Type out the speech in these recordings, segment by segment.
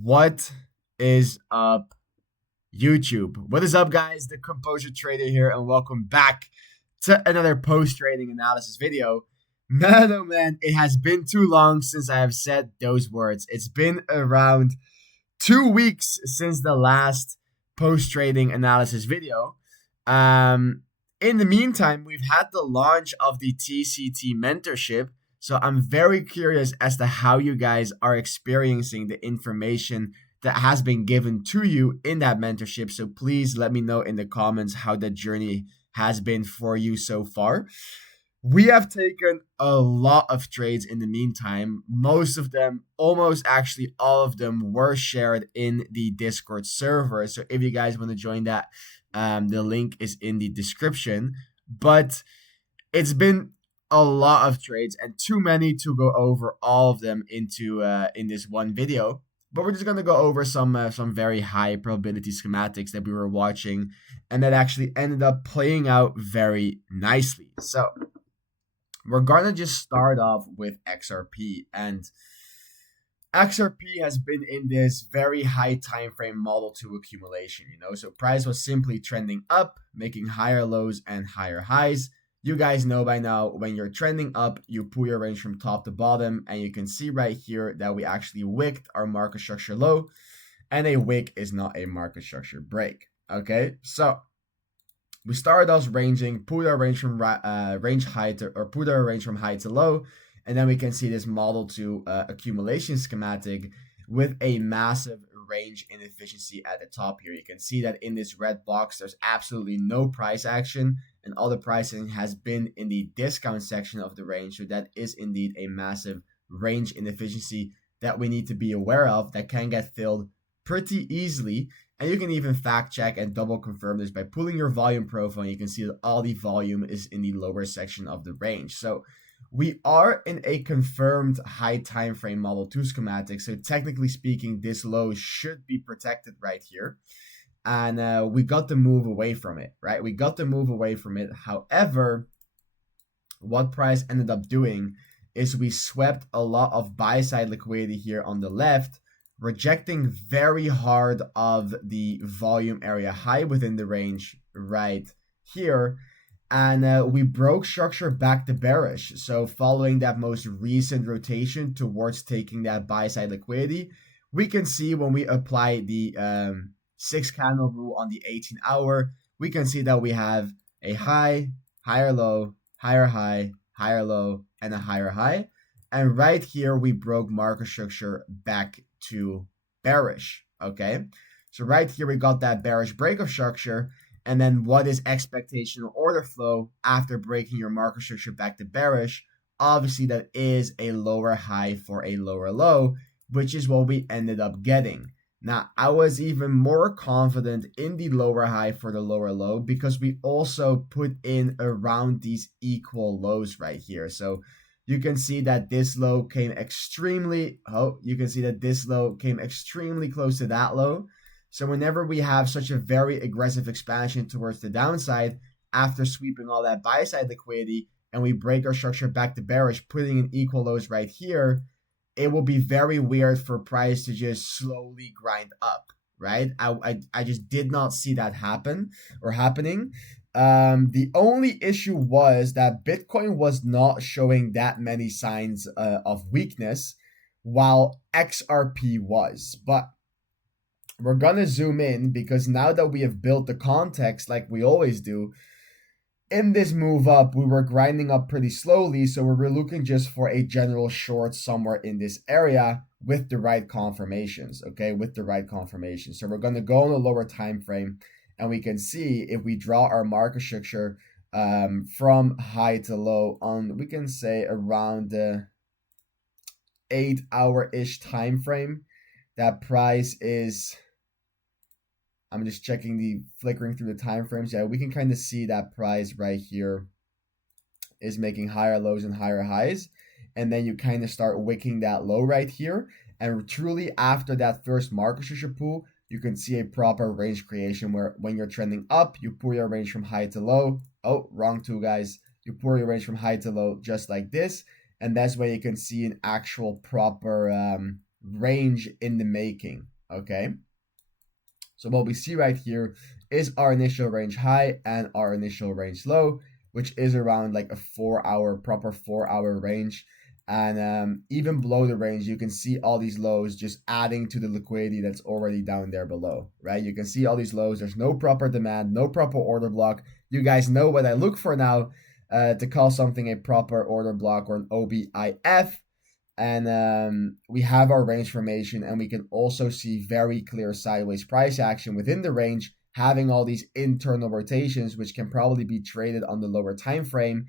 What is up, YouTube? What is up, guys? The Composure Trader here, and welcome back to another post-trading analysis video. Man, oh man, it has been too long since I have said those words. It's been around 2 weeks since the last post-trading analysis video. In the meantime, we've had the launch of the TCT mentorship. So I'm very curious as to how you guys are experiencing the information that has been given to you in that mentorship. So please let me know in the comments how that journey has been for you so far. We have taken a lot of trades in the meantime. Most of them, almost actually all of them, were shared in the Discord server. So if you guys want to join that, the link is in the description. But it's been a lot of trades and too many to go over all of them in this one video. But we're just gonna go over some very high probability schematics that we were watching and that actually ended up playing out very nicely. So we're gonna just start off with XRP, and XRP has been in this very high time frame model to accumulation, so price was simply trending up, making higher lows and higher highs. You guys know by now, when you're trending up, you pull your range from top to bottom, and you can see right here that we actually wicked our market structure low, and a wick is not a market structure break. Okay, so we started us ranging, pulled our range from range high to, or pulled our range from high to low, and then we can see this model to accumulation schematic with a massive range inefficiency at the top here. You can see that in this red box, there's absolutely no price action, and all the pricing has been in the discount section of the range. So that is indeed a massive range inefficiency that we need to be aware of, that can get filled pretty easily. And you can even fact check and double confirm this by pulling your volume profile. And you can see that all the volume is in the lower section of the range. So we are in a confirmed high time frame model 2 schematic. So technically speaking, this low should be protected right here. And we got to move away from it, right? We got to move away from it. However, what price ended up doing is we swept a lot of buy side liquidity here on the left, rejecting very hard of the volume area high within the range right here. And we broke structure back to bearish. So following that most recent rotation towards taking that buy side liquidity, we can see when we apply the 6 candle rule on the 18-hour, we can see that we have a high, higher low, higher high, higher low, and a higher high. And right here, we broke market structure back to bearish. Okay, so right here, we got that bearish break of structure. And then what is expectational order flow after breaking your market structure back to bearish? Obviously, that is a lower high for a lower low, which is what we ended up getting. Now, I was even more confident in the lower high for the lower low because we also put in around these equal lows right here. So you can see that this low came extremely close to that low. So whenever we have such a very aggressive expansion towards the downside, after sweeping all that buy side liquidity, and we break our structure back to bearish, putting in equal lows right here, it will be very weird for price to just slowly grind up, right? I just did not see that happening. The only issue was that Bitcoin was not showing that many signs of weakness, while XRP was. But we're gonna zoom in, because now that we have built the context like we always do, in this move up, we were grinding up pretty slowly, so we were looking just for a general short somewhere in this area with the right confirmations, okay, with the right confirmations. So we're going to go on a lower time frame, and we can see if we draw our market structure from high to low on, we can say, around the 8-hour-ish time frame, that price is, I'm just checking the flickering through the time frames. Yeah, we can kind of see that price right here is making higher lows and higher highs. And then you kind of start wicking that low right here. And truly after that first market structure pull, you can see a proper range creation where when you're trending up, you pull your range from high to low. Oh, wrong two, guys. You pull your range from high to low just like this. And that's where you can see an actual proper range in the making, okay? So what we see right here is our initial range high and our initial range low, which is around like a 4 hour, proper 4 hour range. And even below the range, you can see all these lows just adding to the liquidity that's already down there below, right? You can see all these lows. There's no proper demand, no proper order block. You guys know what I look for now to call something a proper order block or an OBIF. And we have our range formation, and we can also see very clear sideways price action within the range, having all these internal rotations, which can probably be traded on the lower time frame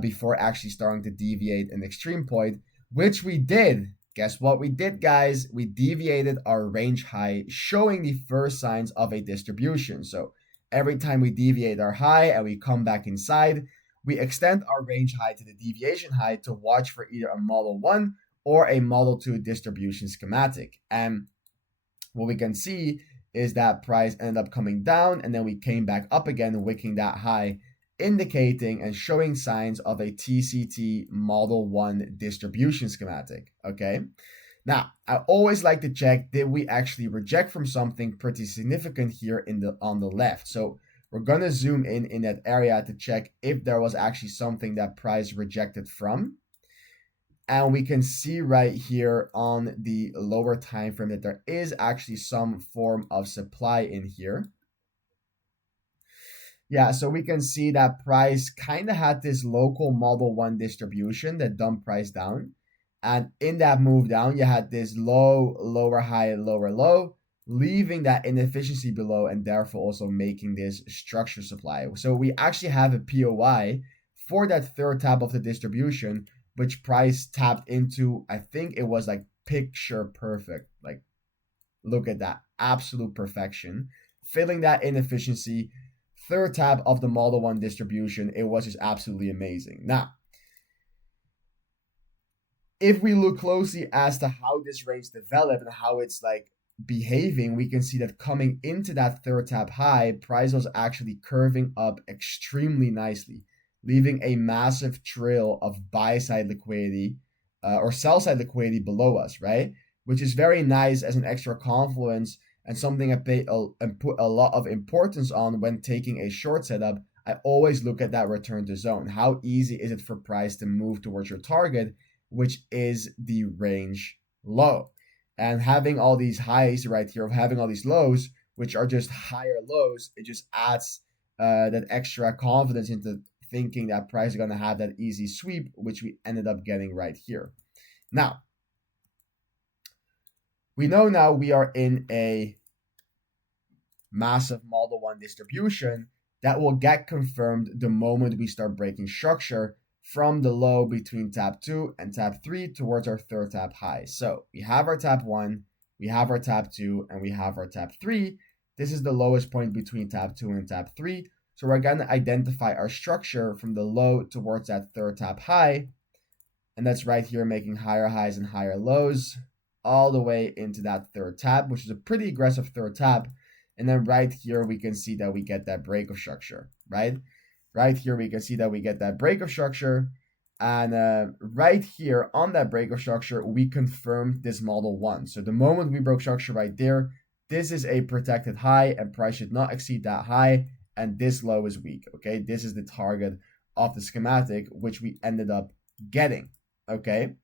before actually starting to deviate an extreme point, which we did. Guess what we did, guys? We deviated our range high, showing the first signs of a distribution. So every time we deviate our high and we come back inside, we extend our range high to the deviation high to watch for either a model 1 or a model 2 distribution schematic. And what we can see is that price ended up coming down, and then we came back up again, wicking that high, indicating and showing signs of a TCT model 1 distribution schematic, okay? Now, I always like to check, did we actually reject from something pretty significant here on the left? So we're going to zoom in that area to check if there was actually something that price rejected from. And we can see right here on the lower time frame that there is actually some form of supply in here. Yeah, so we can see that price kind of had this local model 1 distribution that dumped price down. And in that move down, you had this low, lower high, lower low, leaving that inefficiency below and therefore also making this structure supply. So we actually have a POI for that third tab of the distribution, which price tapped into. I think it was like picture perfect. Like, look at that, absolute perfection. Filling that inefficiency, third tab of the model 1 distribution, it was just absolutely amazing. Now, if we look closely as to how this range developed and how it's like behaving, we can see that coming into that third tab high, price was actually curving up extremely nicely, leaving a massive trail of buy side liquidity or sell side liquidity below us, right? Which is very nice as an extra confluence and something I put a lot of importance on when taking a short setup. I always look at that return to zone. How easy is it for price to move towards your target, which is the range low? And having all these highs right here, of having all these lows, which are just higher lows, it just adds that extra confidence into thinking that price is going to have that easy sweep, which we ended up getting right here. Now, we know now we are in a massive model 1 distribution that will get confirmed the moment we start breaking structure from the low between tab 2 and tab 3 towards our third tab high. So we have our tab 1, we have our tab 2, and we have our tab 3. This is the lowest point between tab 2 and tab 3. So we're going to identify our structure from the low towards that third tab high. And that's right here, making higher highs and higher lows all the way into that third tab, which is a pretty aggressive third tab. And then right here, we can see that we get that break of structure, right? Right here, we can see that we get that break of structure. And right here on that break of structure, we confirmed this model 1. So the moment we broke structure right there, this is a protected high and price should not exceed that high. And this low is weak, okay? This is the target of the schematic, which we ended up getting, okay?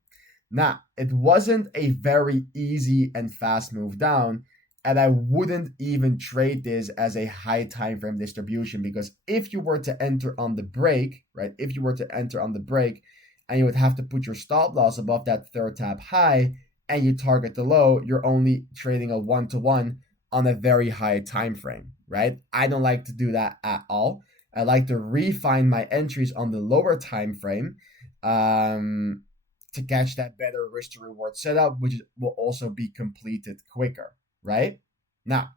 Now, it wasn't a very easy and fast move down, and I wouldn't even trade this as a high time frame distribution, because if you were to enter on the break, right? If you were to enter on the break and you would have to put your stop loss above that third tab high and you target the low, you're only trading a 1-to-1 on a very high time frame, right? I don't like to do that at all. I like to refine my entries on the lower time frame to catch that better risk to reward setup, which will also be completed quicker, right? Now,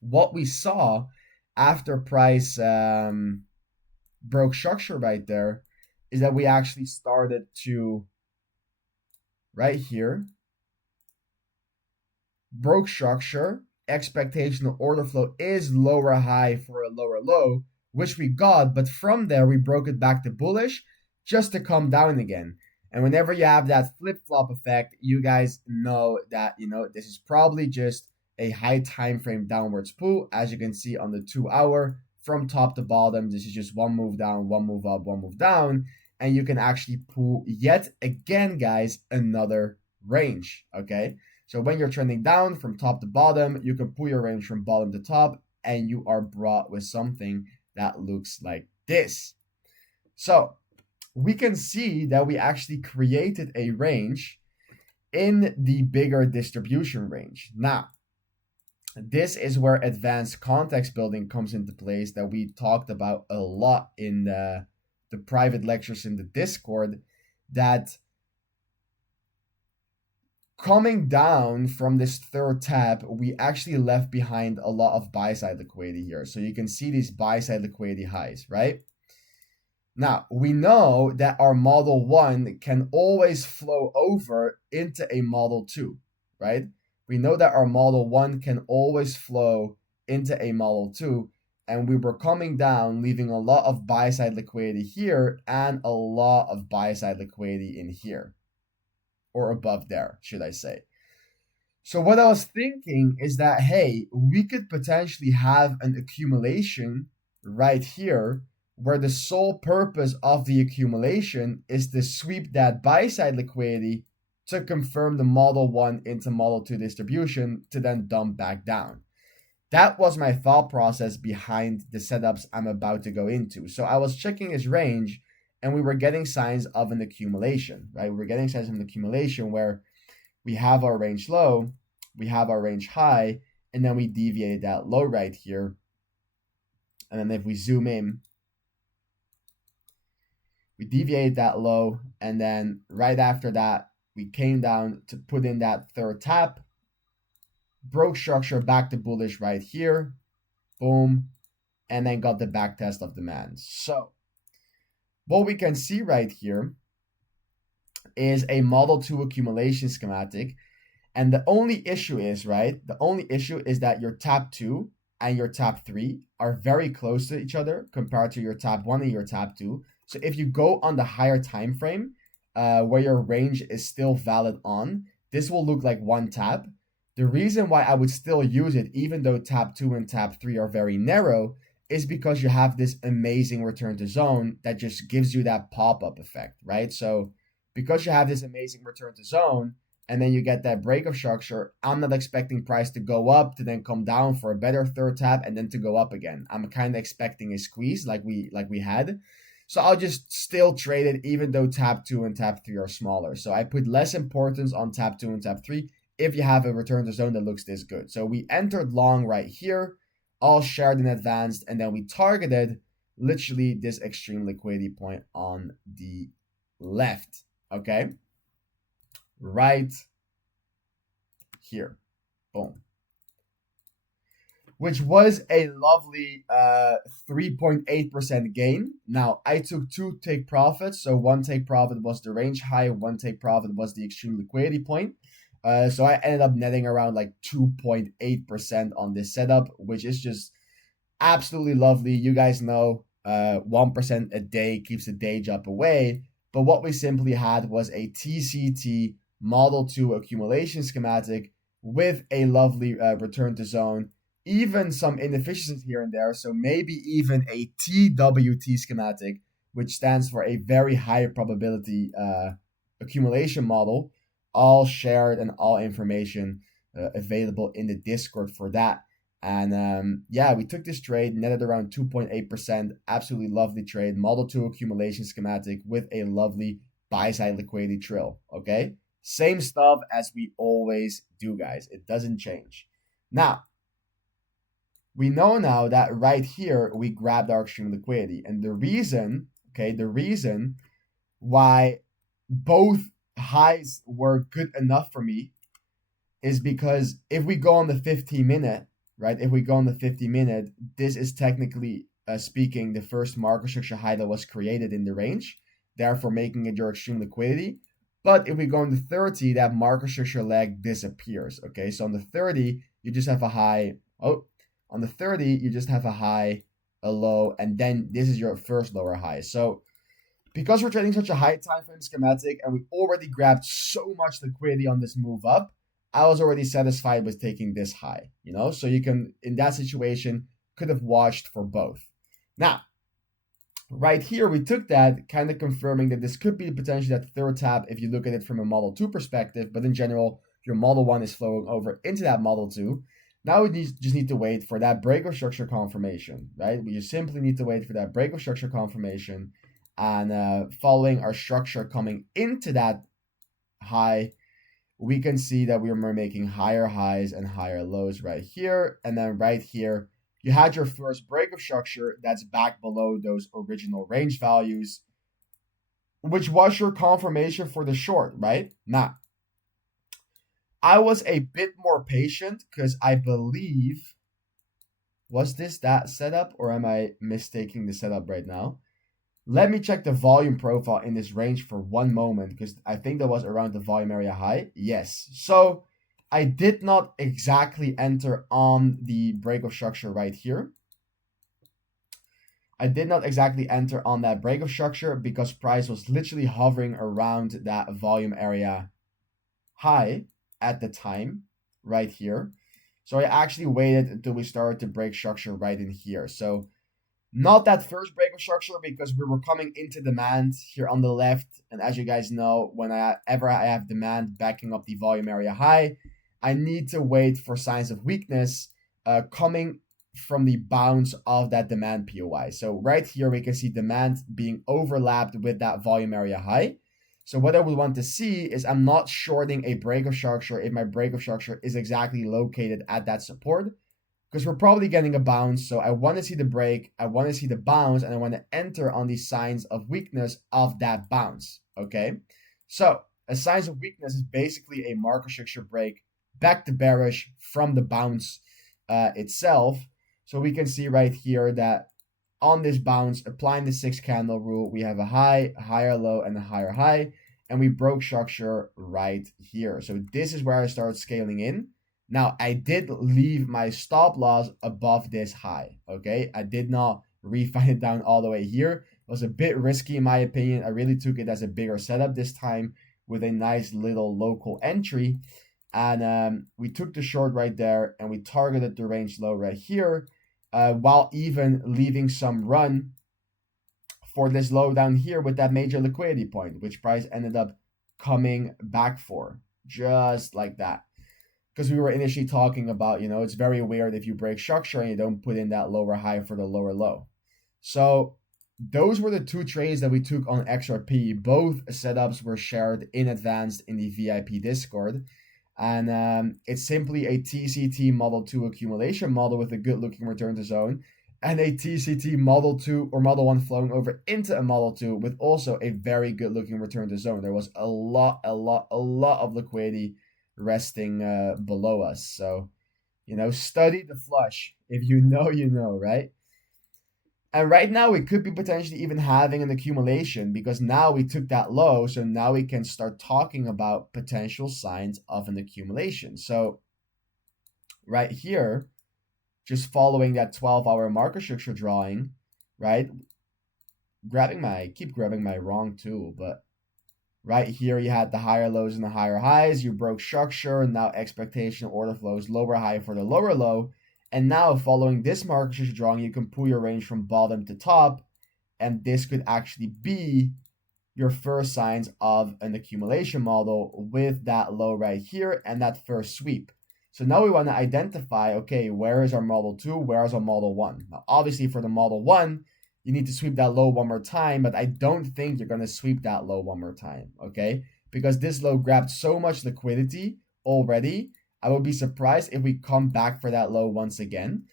what we saw after price broke structure right there is that we actually started to, right here, broke structure, expectational order flow is lower high for a lower low, which we got, but from there we broke it back to bullish just to come down again. And whenever you have that flip-flop effect, you guys know that, this is probably just a high time frame downwards pull. As you can see on the 2 hour, from top to bottom, this is just one move down, one move up, one move down. And you can actually pull yet again, guys, another range, okay? So when you're trending down from top to bottom, you can pull your range from bottom to top, and you are brought with something that looks like this. So we can see that we actually created a range in the bigger distribution range. Now, this is where advanced context building comes into place that we talked about a lot in the private lectures in the Discord, that coming down from this third tab, we actually left behind a lot of buy-side liquidity here. So you can see these buy-side liquidity highs, right? Now, we know that our model 1 can always flow over into a model 2, right? We know that our model 1 can always flow into a model 2, and we were coming down, leaving a lot of buy-side liquidity here and a lot of buy-side liquidity in here, or above there, should I say. So what I was thinking is that, hey, we could potentially have an accumulation right here, where the sole purpose of the accumulation is to sweep that buy-side liquidity to confirm the model 1 into model 2 distribution to then dump back down. That was my thought process behind the setups I'm about to go into. So I was checking this range, and we were getting signs of an accumulation, right? We were getting signs of an accumulation where we have our range low, we have our range high, and then we deviated that low right here. And then if we zoom in, we deviated that low, and then right after that, we came down to put in that third tap, broke structure back to bullish right here, boom, and then got the back test of demand. So what we can see right here is a model 2 accumulation schematic. And the only issue is, right, the only issue is that your tap 2 and your tap 3 are very close to each other compared to your tap 1 and your tap 2. So if you go on the higher time frame, where your range is still valid on, this will look like one tap. The reason why I would still use it, even though tap 2 and tap 3 are very narrow, is because you have this amazing return to zone that just gives you that pop-up effect, right? So because you have this amazing return to zone, and then you get that break of structure, I'm not expecting price to go up to then come down for a better third tap and then to go up again. I'm kind of expecting a squeeze like we had. So I'll just still trade it even though tap 2 and tap 3 are smaller. So I put less importance on tap 2 and tap 3 if you have a return to zone that looks this good. So we entered long right here, all shared in advanced, and then we targeted literally this extreme liquidity point on the left, okay? Right here, boom. Which was a lovely 3.8% gain. Now, I took 2 take profits. So one take profit was the range high, one take profit was the extreme liquidity point. So I ended up netting around like 2.8% on this setup, which is just absolutely lovely. You guys know 1% a day keeps the day job away. But what we simply had was a TCT Model 2 accumulation schematic with a lovely return to zone, even some inefficiencies here and there. So maybe even a TWT schematic, which stands for a very high probability accumulation model, all shared and all information available in the Discord for that. And yeah, we took this trade, netted around 2.8%. Absolutely lovely trade. Model 2 accumulation schematic with a lovely buy-side liquidity trill. Okay? Same stuff as we always do, guys. It doesn't change. Now, we know now that right here, we grabbed our extreme liquidity. And the reason, okay, the reason why both highs were good enough for me is because if we go on the 15-minute, right? If we go on the 50-minute, this is technically speaking the first market structure high that was created in the range, therefore making it your extreme liquidity. But if we go on the 30, that market structure leg disappears, okay? So on the 30, you just have a high. Oh, on the 30, you just have a high, a low, and then this is your first lower high. So Because we're trading such a high time frame schematic and we already grabbed so much liquidity on this move up, I was already satisfied with taking this high, you know? So you can, in that situation, could have watched for both. Now, right here, we took that, kind of confirming that this could be potentially that third tap if you look at it from a Model 2 perspective, but in general, your Model 1 is flowing over into that Model 2. Now we just need to wait for that break of structure confirmation, right? We just simply need to wait for that break of structure confirmation, and following our structure coming into that high, we can see that we are making higher highs and higher lows right here. And then right here, you had your first break of structure that's back below those original range values, which was your confirmation for the short, right? Now, I was a bit more patient because I believe, was this that setup or am I mistaking the setup right now? Let me check the volume profile in this range for one moment because I think that was around the volume area high. Yes. So I did not exactly enter on the break of structure right here. I did not exactly enter on that break of structure because price was literally hovering around that volume area high at the time right here. So I actually waited until we started to break structure right in here. So not that first break of structure because we were coming into demand here on the left. And as you guys know, whenever I have demand backing up the volume area high, I need to wait for signs of weakness coming from the bounce of that demand POI. So right here, we can see demand being overlapped with that volume area high. So what I would want to see is I'm not shorting a break of structure if my break of structure is exactly located at that support, because we're probably getting a bounce. So I want to see the break, I want to see the bounce, and I want to enter on the signs of weakness of that bounce, okay? So a signs of weakness is basically a market structure break back to bearish from the bounce itself. So we can see right here that on this bounce, applying the 6 candle rule, we have a high, a higher low, and a higher high, and we broke structure right here. So this is where I started scaling in. Now, I did leave my stop loss above this high, okay? I did not refine it down all the way here. It was a bit risky in my opinion. I really took it as a bigger setup this time with a nice little local entry. And we took the short right there and we targeted the range low right here, while even leaving some run for this low down here with that major liquidity point, which price ended up coming back for, just like that. Because we were initially talking about, you know, it's very weird if you break structure and you don't put in that lower high for the lower low. So those were the two trades that we took on XRP. Both setups were shared in advance in the VIP Discord. And it's simply a TCT Model 2 accumulation model with a good looking return to zone, and a TCT Model 2 or Model 1 flowing over into a Model 2 with also a very good looking return to zone. There was a lot of liquidity resting below us. So, you know, study the flush. If you know, you know, right? And right now we could be potentially even having an accumulation because now we took that low. So now we can start talking about potential signs of an accumulation. So right here, just following that 12-hour market structure drawing, right? Keep grabbing my wrong tool, but right here, you had the higher lows and the higher highs. You broke structure, and now expectation order flows lower high for the lower low. And now, following this market structure drawing, you can pull your range from bottom to top. And this could actually be your first signs of an accumulation model with that low right here and that first sweep. So now we want to identify, okay, where is our Model 2? Where is our Model 1? Now, obviously, for the Model 1, you need to sweep that low one more time, but I don't think you're going to sweep that low one more time, okay? Because this low grabbed so much liquidity already. I would be surprised if we come back for that low once again.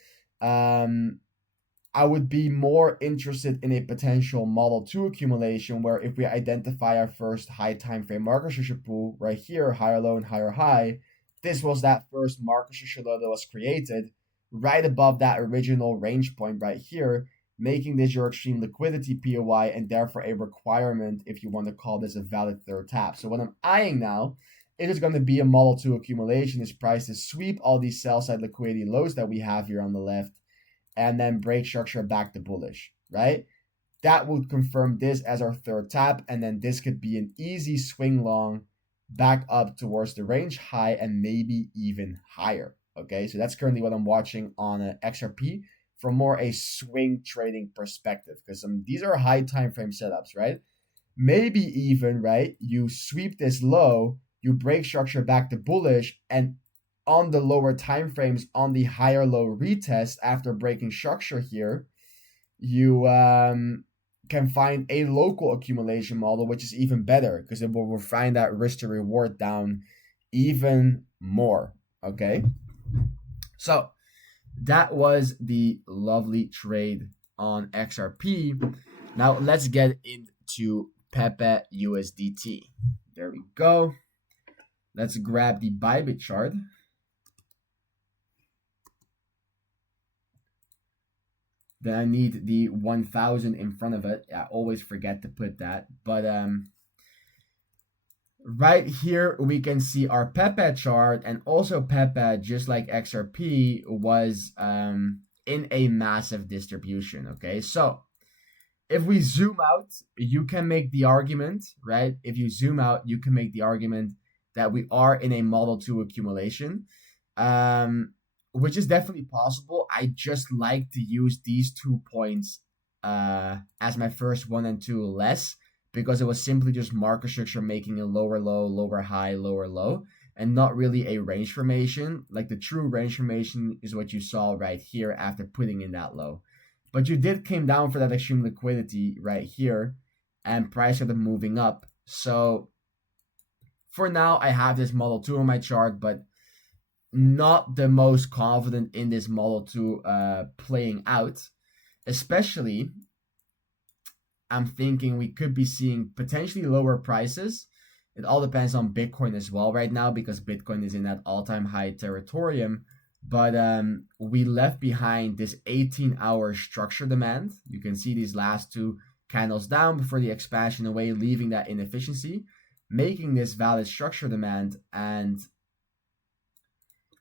I would be more interested in a potential Model 2 accumulation where if we identify our first high time frame market structure pool right here, higher low and higher high, this was that first market structure low that was created right above that original range point right here, making this your extreme liquidity POI and therefore a requirement if you want to call this a valid third tap. So what I'm eyeing now, it is going to be a Model 2 accumulation. Is priced to sweep all these sell side liquidity lows that we have here on the left and then break structure back to bullish, right? that would confirm this as our third tap, and then this could be an easy swing long back up towards the range high and maybe even higher. Okay, so that's currently what I'm watching on XRP from more a swing trading perspective, because these are high time frame setups, right? Maybe even, right, you sweep this low, you break structure back to bullish, and on the lower time frames, on the higher low retest after breaking structure here, you can find a local accumulation model, which is even better because it will refine that risk to reward down even more. Okay, so that was the lovely trade on XRP. Now let's get into Pepe USDT. There we go. Let's grab the Bybit chart. Then I need the 1000 in front of it. I always forget to put that. But right here we can see our Pepe chart, and also Pepe, just like XRP, was in a massive distribution. Okay, so if we zoom out, you can make the argument, right? If you zoom out, you can make the argument that we are in a Model 2 accumulation, which is definitely possible. I just like to use these 2 points as my first 1 and 2 less, because it was simply just market structure making a lower low, lower high, lower low, and not really a range formation. Like the true range formation is what you saw right here after putting in that low. But you did came down for that extreme liquidity right here, and price started moving up. So for now, I have this Model 2 on my chart, but not the most confident in this Model 2 playing out. Especially, I'm thinking we could be seeing potentially lower prices. It all depends on Bitcoin as well right now, because Bitcoin is in that all-time high territorium. But we left behind this 18-hour structure demand. You can see these last 2 candles down before the expansion away, leaving that inefficiency, making this valid structure demand. And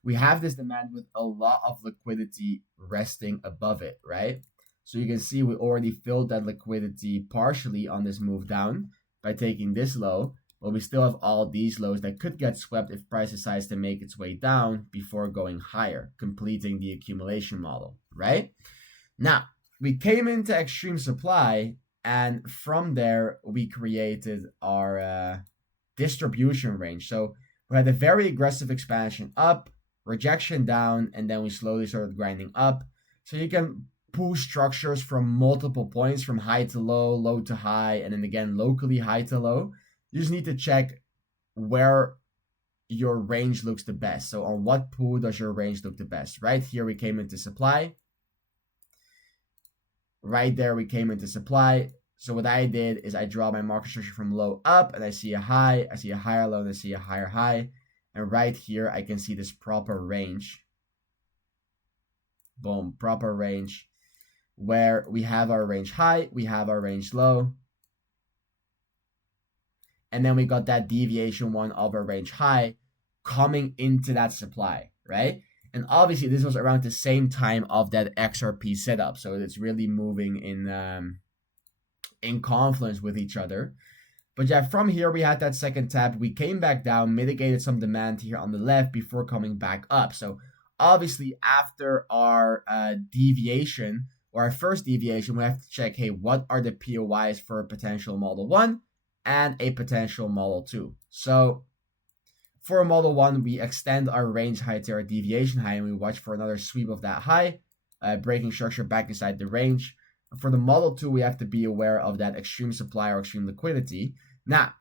we have this demand with a lot of liquidity resting above it, right? So you can see we already filled that liquidity partially on this move down by taking this low. But we still have all these lows that could get swept if price decides to make its way down before going higher, completing the accumulation model, right? Now, we came into extreme supply, and from there, we created our distribution range. So we had a very aggressive expansion up, rejection down, and then we slowly started grinding up. So you can pull structures from multiple points, from high to low, low to high, and then again, locally high to low. You just need to check where your range looks the best. So on what pool does your range look the best? Right here we came into supply. Right there we came into supply. So what I did is I draw my market structure from low up, and I see a high, I see a higher low, and I see a higher high. And right here I can see this proper range. Boom, proper range, where we have our range high, we have our range low. And then we got that deviation 1 of our range high coming into that supply, right? And obviously this was around the same time of that XRP setup. So it's really moving in confluence with each other. But yeah, from here we had that second tap. We came back down, mitigated some demand here on the left before coming back up. So obviously after our deviation, or our first deviation, we have to check, hey, what are the POIs for a potential Model 1 and a potential Model 2? So for a Model 1, we extend our range high to our deviation high, and we watch for another sweep of that high, breaking structure back inside the range. For the Model 2, we have to be aware of that extreme supply or extreme liquidity. Now,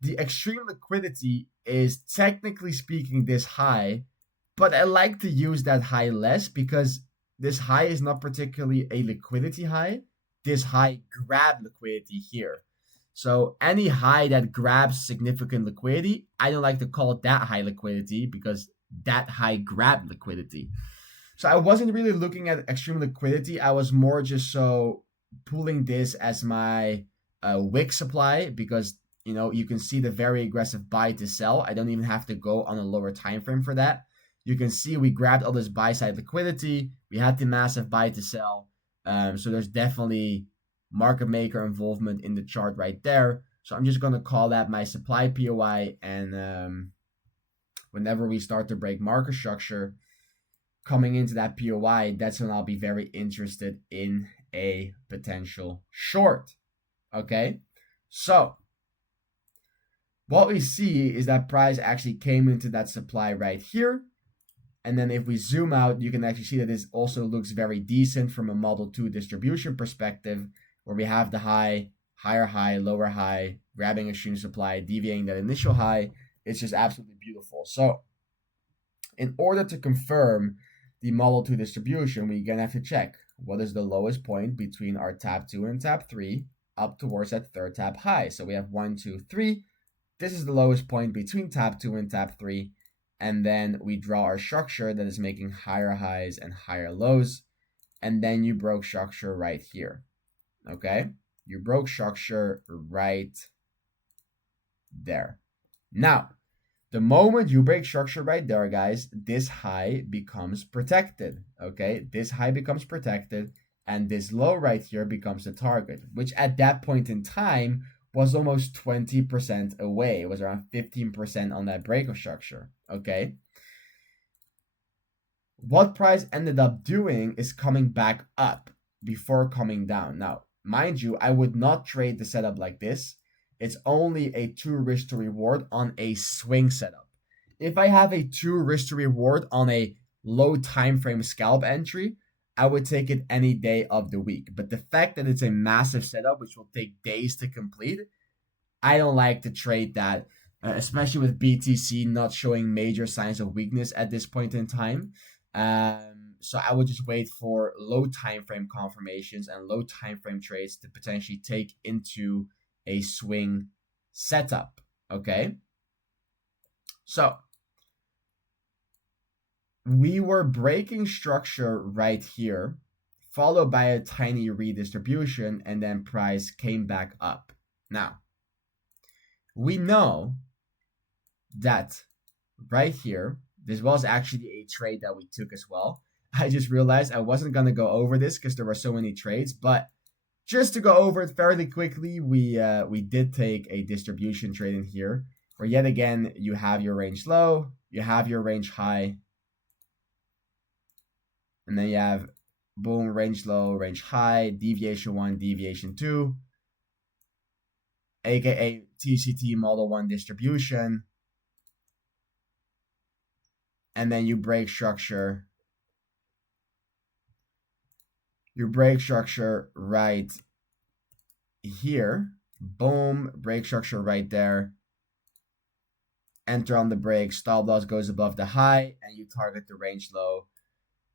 the extreme liquidity is technically speaking this high, but I like to use that high less, because this high is not particularly a liquidity high. This high grabbed liquidity here. So any high that grabs significant liquidity, I don't like to call it that high liquidity, because that high grabbed liquidity. So I wasn't really looking at extreme liquidity. I was more just pulling this as my wick supply, because you can see the very aggressive buy to sell. I don't even have to go on a lower time frame for that. You can see we grabbed all this buy side liquidity. We had the massive buy to sell. So there's definitely market maker involvement in the chart right there. So I'm just going to call that my supply POI. And whenever we start to break market structure coming into that POI, that's when I'll be very interested in a potential short. Okay, so what we see is that price actually came into that supply right here. And then if we zoom out, you can actually see that this also looks very decent from a Model 2 distribution perspective, where we have the high, higher high, lower high, grabbing extreme supply, deviating that initial high. It's just absolutely beautiful. So in order to confirm the Model 2 distribution, we're going to have to check what is the lowest point between our tab 2 and tab 3 up towards that third tab high. So we have 1, 2, 3. This is the lowest point between tab 2 and tab 3. And then we draw our structure that is making higher highs and higher lows. And then you broke structure right here. Okay? You broke structure right there. Now, the moment you break structure right there, guys, this high becomes protected. Okay? This high becomes protected. And this low right here becomes the target, which at that point in time was almost 20% away. It was around 15% on that break of structure, okay? What price ended up doing is coming back up before coming down. Now, mind you, I would not trade the setup like this. It's only a 2 risk to reward on a swing setup. If I have a 2 risk to reward on a low time frame scalp entry, I would take it any day of the week. But the fact that it's a massive setup, which will take days to complete, I don't like to trade that, especially with BTC not showing major signs of weakness at this point in time. So I would just wait for low time frame confirmations and low time frame trades to potentially take into a swing setup. Okay. So we were breaking structure right here, followed by a tiny redistribution, and then price came back up. Now, we know that right here, this was actually a trade that we took as well. I just realized I wasn't going to go over this because there were so many trades, but just to go over it fairly quickly, we did take a distribution trade in here, where yet again, you have your range low, you have your range high, and then you have, boom, range low, range high, deviation 1, deviation 2, aka TCT Model 1 distribution. And then you break structure. You break structure right here. Boom, break structure right there. Enter on the break, stop loss goes above the high, and you target the range low.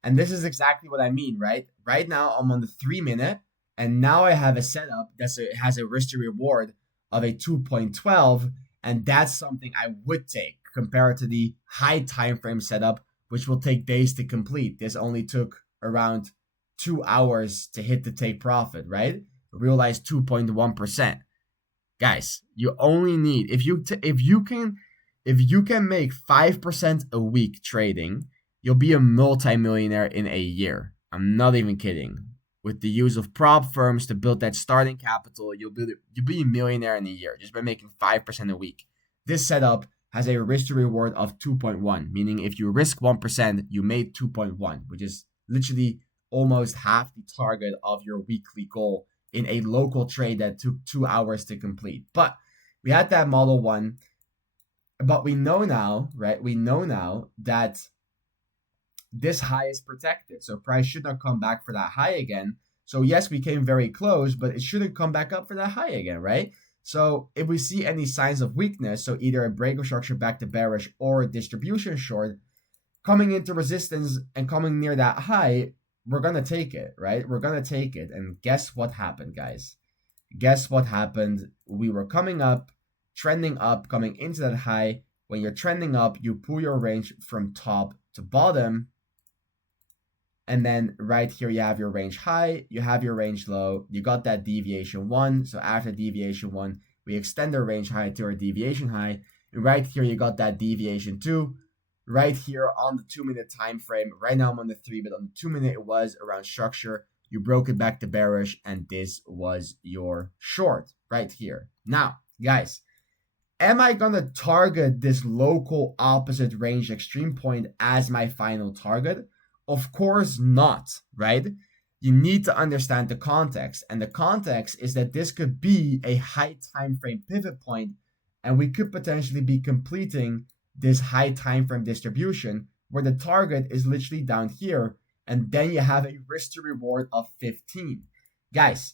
And this is exactly what I mean, right? Right now, I'm on the 3-minute, and now I have a setup that has a risk to reward of a 2.12, and that's something I would take compared to the high time frame setup, which will take days to complete. This only took around 2 hours to hit the take profit, right? Realized 2.1%. Guys, you only need, if you can make 5% a week trading, you'll be a multimillionaire in a year. I'm not even kidding. With the use of prop firms to build that starting capital, you'll be a millionaire in a year just by making 5% a week. This setup has a risk to reward of 2.1, meaning if you risk 1%, you made 2.1, which is literally almost half the target of your weekly goal in a local trade that took 2 hours to complete. But we had that Model 1, but we know now, right? We know now that this high is protected. So price should not come back for that high again. So yes, we came very close, but it shouldn't come back up for that high again, right? So if we see any signs of weakness, so either a break of structure back to bearish or a distribution short, coming into resistance and coming near that high, we're going to take it, right? We're going to take it. And guess what happened, guys? Guess what happened? We were coming up, trending up, coming into that high. When you're trending up, you pull your range from top to bottom. And then right here, you have your range high, you have your range low, you got that deviation 1. So after deviation 1, we extend our range high to our deviation high. And right here, you got that deviation 2. Right here on the 2-minute time frame. Right now, I'm on the 3, but on the 2-minute, it was around structure. you broke it back to bearish, and this was your short right here. Now, guys, am I going to target this local opposite range extreme point as my final target? Of course not, right? You need to understand the context. And the context is that this could be a high time frame pivot point, and we could potentially be completing this high time frame distribution where the target is literally down here, and then you have a risk to reward of 15. Guys,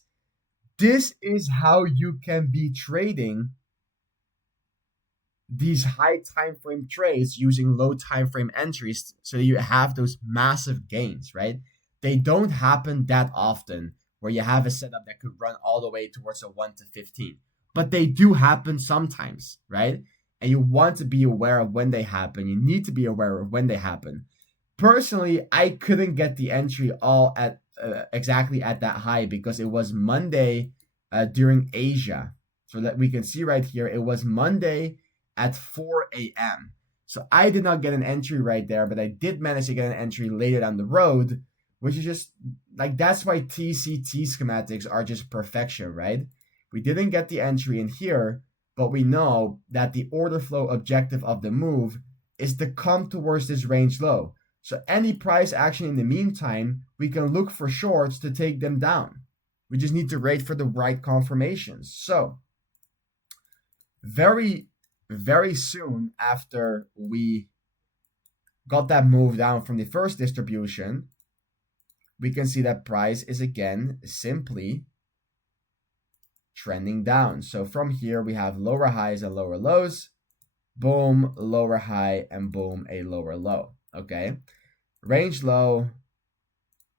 this is how you can be trading these high time frame trades using low time frame entries so that you have those massive gains, right? They don't happen that often where you have a setup that could run all the way towards a 1 to 15, but they do happen sometimes, right? And you want to be aware of when they happen. You need to be aware of when they happen. Personally, I couldn't get the entry all at exactly at that high because it was Monday during Asia. So that we can see right here, it was Monday at 4 a.m. So I did not get an entry right there, but I did manage to get an entry later down the road, which is just like, that's why TCT schematics are just perfection, right? We didn't get the entry in here, but we know that the order flow objective of the move is to come towards this range low. So any price action in the meantime, we can look for shorts to take them down. We just need to wait for the right confirmations. So very soon after we got that move down from the first distribution, we can see that price is again simply trending down. So from here, we have lower highs and lower lows, boom, lower high, and boom, a lower low. Okay, range low,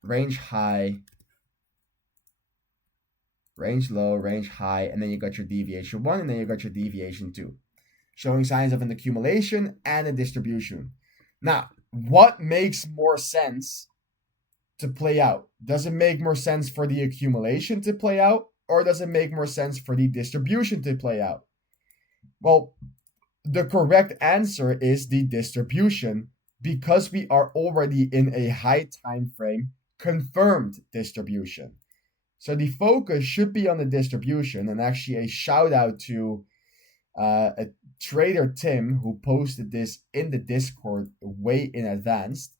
range high, range low, range high, and then you got your deviation 1, and then you got your deviation 2, showing signs of an accumulation and a distribution. Now, what makes more sense to play out? Does it make more sense for the accumulation to play out, or does it make more sense for the distribution to play out? Well, the correct answer is the distribution, because we are already in a high time frame confirmed distribution. So the focus should be on the distribution. And actually, a shout out to a trader Tim, who posted this in the Discord way in advance.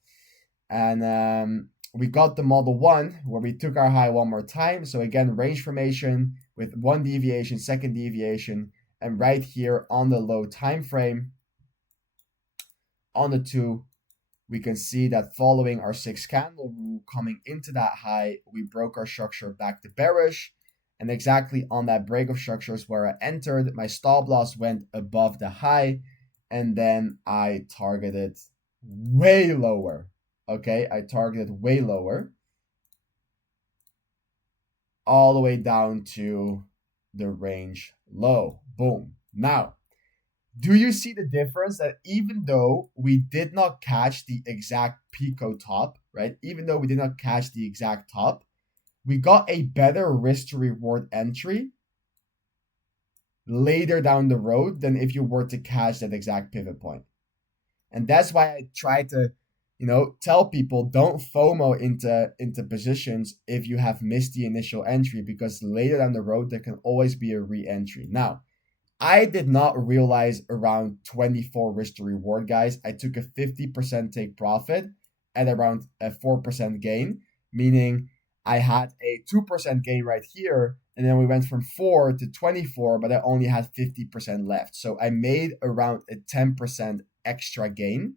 And we got the model 1 where we took our high one more time. So again, range formation with 1 deviation, 2nd deviation, and right here on the low time frame on the 2, we can see that following our 6 candle rule coming into that high, we broke our structure back to bearish. And exactly on that break of structures where I entered, my stop loss went above the high, and then I targeted way lower. Okay, I targeted way lower, all the way down to the range low. Boom. Now, do you see the difference that even though we did not catch the exact Pico top, right? Even though we did not catch the exact top, we got a better risk to reward entry later down the road than if you were to catch that exact pivot point. And that's why I try to, tell people, don't FOMO into positions if you have missed the initial entry, because later down the road, there can always be a re-entry. Now, I did not realize around 24 risk to reward, guys. I took a 50% take profit at around a 4% gain, meaning I had a 2% gain right here, and then we went from 4 to 24, but I only had 50% left. So I made around a 10% extra gain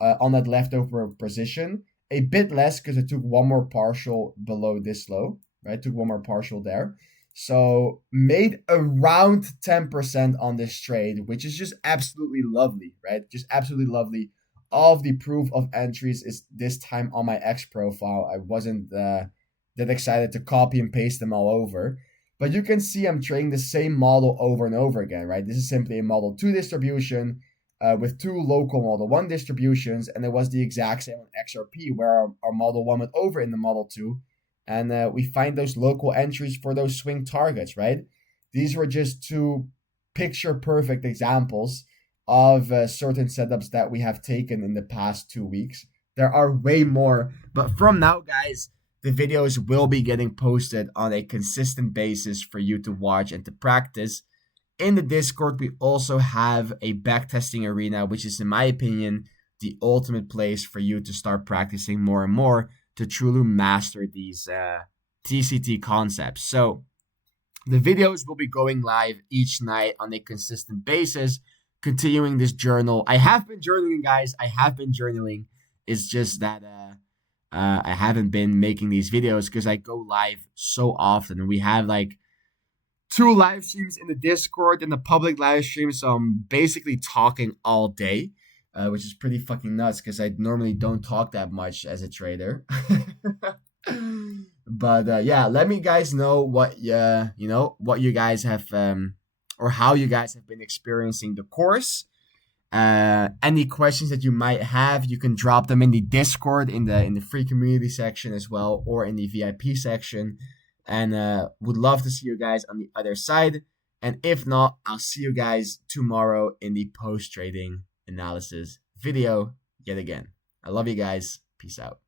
on that leftover position. A bit less because I took one more partial below this low, right? Took one more partial there. So made around 10% on this trade, which is just absolutely lovely, right? Just absolutely lovely. All of the proof of entries is this time on my X profile. I wasn't that excited to copy and paste them all over. But you can see I'm trading the same model over and over again, right? This is simply a model 2 distribution with 2 local model 1 distributions. And it was the exact same on XRP, where our model 1 went over in the model 2. And we find those local entries for those swing targets, right? These were just 2 picture-perfect examples of certain setups that we have taken in the past 2 weeks. There are way more. But from now, guys, the videos will be getting posted on a consistent basis for you to watch and to practice. In the Discord, we also have a backtesting arena, which is, in my opinion, the ultimate place for you to start practicing more and more to truly master these TCT concepts. So the videos will be going live each night on a consistent basis, continuing this journal. I have been journaling, guys. I have been journaling. It's just that I haven't been making these videos because I go live so often. We have like 2 live streams in the Discord and the public live stream, so I'm basically talking all day, which is pretty fucking nuts because I normally don't talk that much as a trader. But yeah, let me guys know what what you guys have or how you guys have been experiencing the course. Any questions that you might have, you can drop them in the Discord in the free community section as well, or in the VIP section. And would love to see you guys on the other side. And if not, I'll see you guys tomorrow in the post-trading analysis video yet again. I love you guys. Peace out.